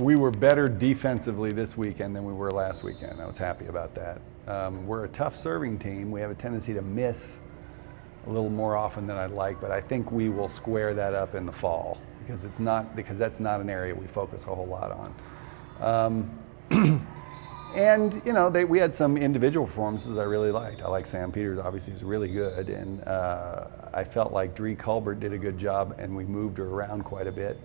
We were better defensively this weekend than we were last weekend. I was happy about that. We're a tough serving team. We have a tendency to miss a little more often than I'd like, but I think we will square that up in the fall because that's not an area we focus a whole lot on. And you know, we had some individual performances I really liked. I like Sam Peters, obviously he's really good, and I felt like Dree Culbert did a good job, and we moved her around quite a bit.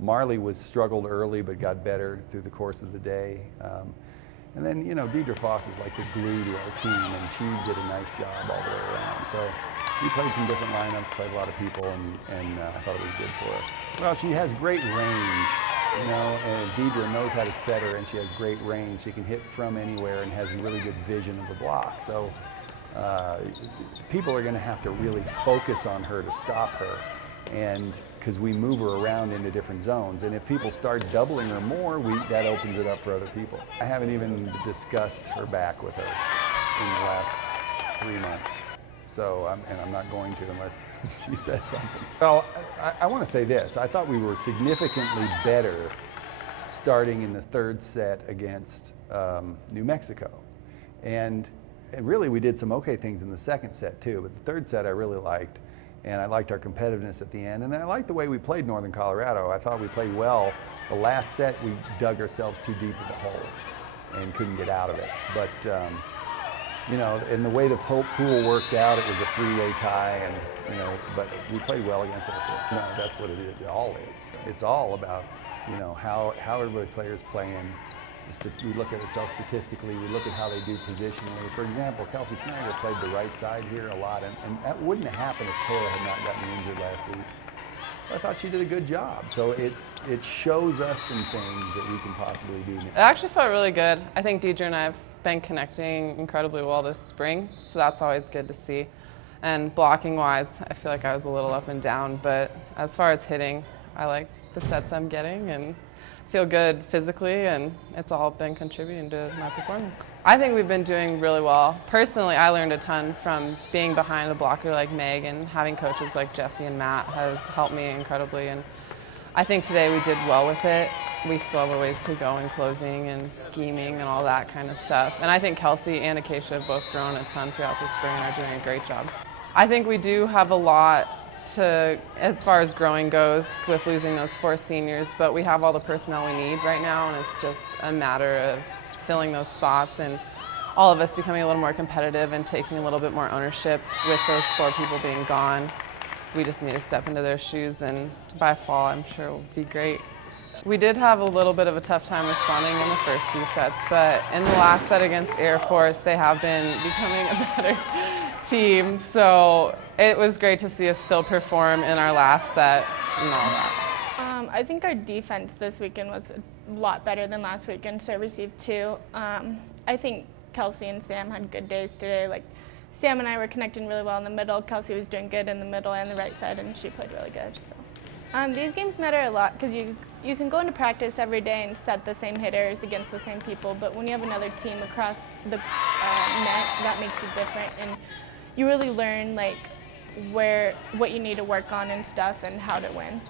Marley struggled early but got better through the course of the day. And then, you know, Deidre Foss is like the glue to our team, and she did a nice job all the way around. So we played some different lineups, played a lot of people, and I thought it was good for us. Well, she has great range, you know, and Deidre knows how to set her, and she has great range. She can hit from anywhere and has really good vision of the block. So people are going to have to really focus on her to stop her, and because we move her around into different zones, and if people start doubling her more, that opens it up for other people. I haven't even discussed her back with her in the last 3 months, so I'm not going to unless she says something. Well, I want to say this. I thought we were significantly better starting in the third set against New Mexico, and really we did some okay things in the second set too, but the third set I really liked. And I liked our competitiveness at the end, and I liked the way we played Northern Colorado. I thought we played well. The last set, we dug ourselves too deep in the hole and couldn't get out of it. But, you know, in the way the pool worked out, it was a three-way tie, and, you know, but we played well against it. No, that's what it all is. It's all about, you know, how everybody players playing. We look at ourselves statistically, we look at how they do positionally. For example, Kelsey Snyder played the right side here a lot, and that wouldn't have happened if Taylor had not gotten injured last week. I thought she did a good job. So it shows us some things that we can possibly do now. It actually felt really good. I think Deidre and I have been connecting incredibly well this spring, so that's always good to see. And blocking-wise, I feel like I was a little up and down, but as far as hitting, I like the sets I'm getting and feel good physically, and it's all been contributing to my performance. I think we've been doing really well. Personally, I learned a ton from being behind a blocker like Meg, and having coaches like Jesse and Matt has helped me incredibly, and I think today we did well with it. We still have a ways to go in closing and scheming and all that kind of stuff. And I think Kelsey and Acacia have both grown a ton throughout the spring and are doing a great job. I think we do have a lot as far as growing goes with losing those 4 seniors, but we have all the personnel we need right now, and it's just a matter of filling those spots and all of us becoming a little more competitive and taking a little bit more ownership with those 4 people being gone. We just need to step into their shoes, and by fall I'm sure it will be great. We did have a little bit of a tough time responding in the first few sets, but in the last set against Air Force, they have been becoming a better team, so it was great to see us still perform in our last set and all that. I think our defense this weekend was a lot better than last weekend, so received 2. I think Kelsey and Sam had good days today. Like, Sam and I were connecting really well in the middle. Kelsey was doing good in the middle and the right side, and she played really good. So these games matter a lot because you can go into practice every day and set the same hitters against the same people, but when you have another team across the net, that makes it different, and you really learn like what you need to work on and stuff and how to win.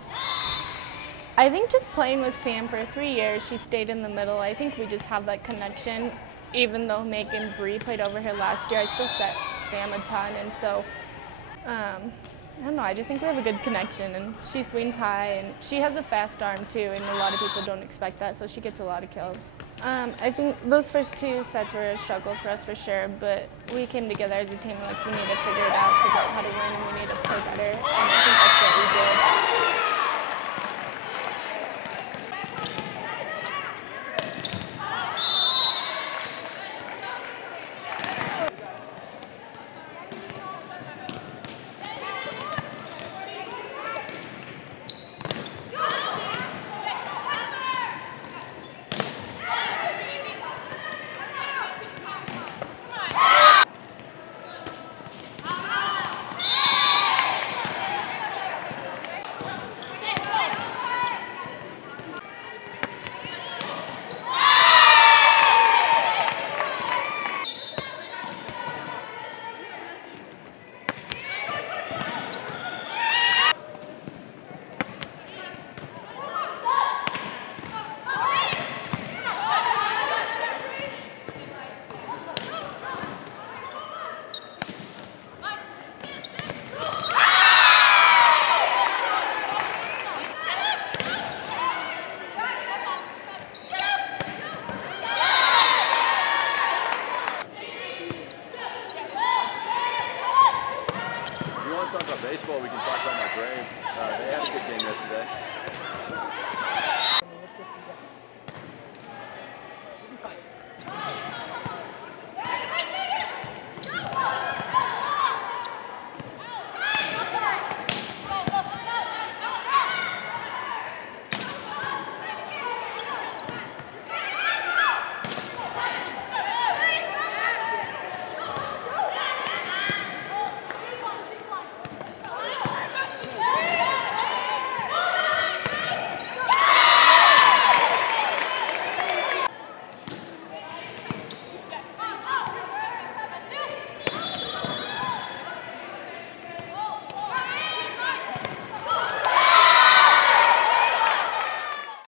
I think just playing with Sam for 3 years, she stayed in the middle. I think we just have that connection. Even though Meg and Bree played over her last year, I still set Sam a ton, and so I don't know, I just think we have a good connection, and she swings high, and she has a fast arm too, and a lot of people don't expect that, so she gets a lot of kills. I think those first 2 sets were a struggle for us for sure, but we came together as a team like we need to figure out how to win, and we need to play better, and I think that's what we did.